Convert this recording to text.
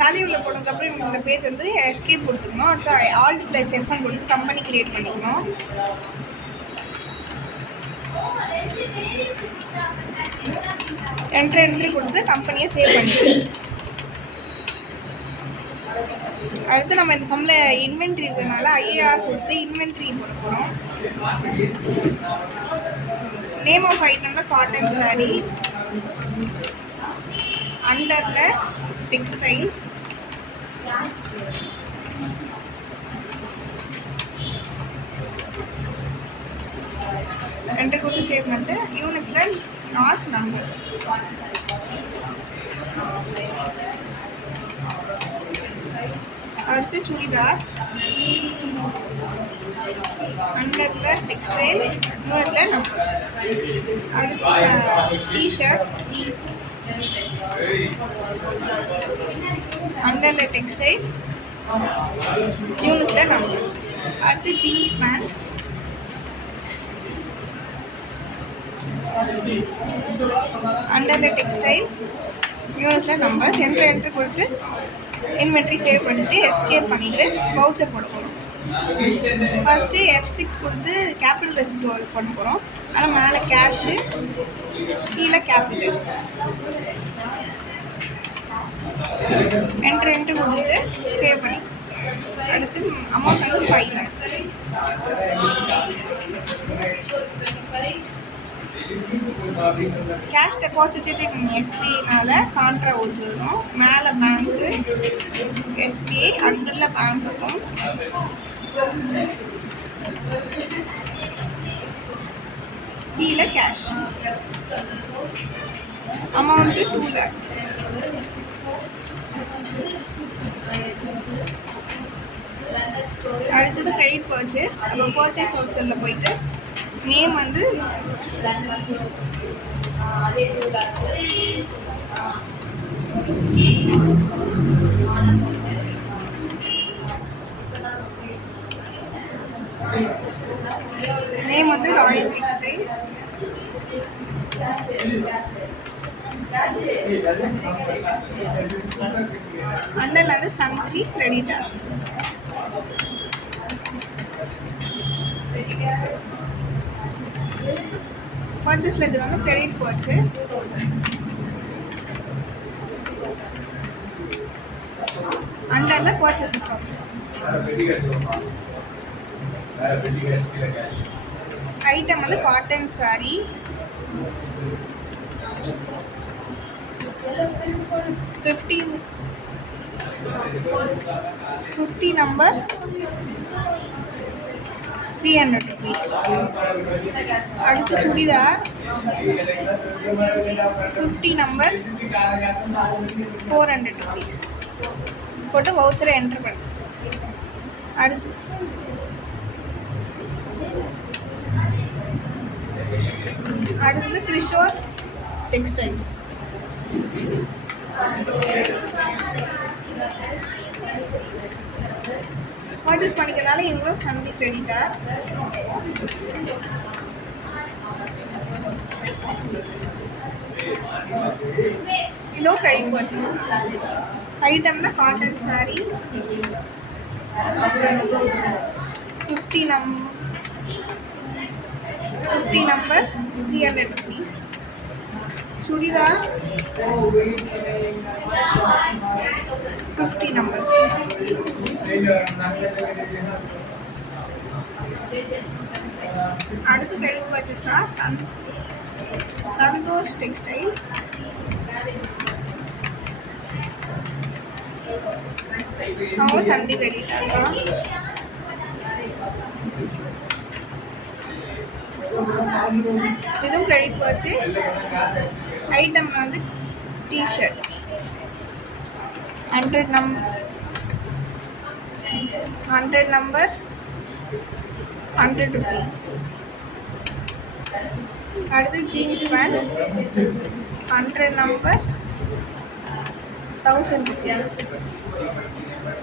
டேலி உள்ள போனதுக்கப்புறம் இந்த பேஜ் வந்து எஸ்கேப் கொடுத்துக்கணும். அடுத்து ஆல்ட் ப்ளஸ் எஃப்எம் கொடுத்து கம்பெனி கிரியேட் பண்ணிக்கணும். என்ட்ரி கொடுத்து கம்பெனியை சேவ் பண்ணிக்கணும். அடுத்து நம்ம இந்த சம்மில் இன்வென்ட்ரி இருக்கிறதுனால ஐஏஆர் கொடுத்து இன்வென்ட்ரி போட போகிறோம். நேம் ஆஃப் ஐட்டம்ல காட்டன் சாரீ, அண்டரில் டெக்ஸ்டைல்ஸ், என்ட்ரி கொடுத்து சேவ் பண்ணிட்டு யூனிட்ஸில் நாஸ் நம்பர்ஸ், அடுத்து சுடிதார், அண்டரில் டெக்ஸ்டைல்ஸ், யூனிட்டில் நம்பர்ஸ், அடுத்து டிஷர்ட், அண்டரில் டெக்ஸ்டைல்ஸ், யூனிட்டில் நம்பர்ஸ், அடுத்து ஜீன்ஸ் பேண்ட், அண்டரில் டெக்ஸ்டைல்ஸ், யூனிட்டில் நம்பர்ஸ். என்ட்ரி கொடுத்து இன்வென்ட்ரி சேவ் பண்ணிவிட்டு எஸ்கேப் பண்ணிவிட்டு வவுச்சர் போட போகிறோம். ஃபஸ்ட்டு F6 கொடுத்து கேபிட்டல் ரெசிப்ட் பண்ண போகிறோம். ஆனால் மேலே கேஷு, கீழே கேபிட்டல். என்ட்ரி கொடுத்து சேவ் பண்ணி அடுத்து அமௌண்ட் வந்து 5 lakhs. கேஷ் டெபாசிட்டட் இன் எஸ்பிஐனால கான்ட்ரா வச்சுருக்கோம். மேலே பேங்க்கு எஸ்பிஐ, அண்டரில் பேங்க் அக்கௌண்ட், கீழே கேஷ். Amount 2 lakh. அடுத்தது கிரெடிட் பர்ச்சேஸ். அப்போ பர்ச்சேஸ் வவுச்சரில் போயிட்டு நேம் வந்து ராயல் டெக்ஸ்டைல்ஸ், அண்டரில் வந்து சன்ட்ரி கிரெடிட்டர். பர்ச்சேஸ் லெஜர் வந்து கிரெடிட் பர்ச்சேஸ், அண்டரில் பர்ச்சேஸ் அக்கௌண்ட். ஐட்டம் வந்து காட்டன் சாரீ, 50 numbers, 300 rupees. அடுத்து சுடிதார் 50 numbers, 400 rupees. போட்டு வவுச்சரை என்ட்ரு பண்ணு. அடுத்தது கிரிஷோர் டெக்ஸ்டைல்ஸ். பர்ச்சேஸ் பண்ணிக்கிறதுனால இவங்களும் சன்ட்ரி கிரெடிட்டர். இதுவும் கிரெடிட் பர்ச்சேஸ். ஐட்டம்னா cotton sari, 50 numbers, 300 rupees. Churidar 50 numbers. அடுத்து கிரெடிட் பர்ச்சேஸ்னா சந்தோஷ் டெக்ஸ்டைல்ஸ், அவங்க சன்ட்ரி கிரெடிட்டர் தான். இதுவும் கிரெடிட் பர்ச்சேஸ். ஐட்டம் வந்து டிஷர்ட், 100 numbers, 100 rupees. அடுத்து ஜீன்ஸ் பேண்ட் 100 numbers, 1000 rupees.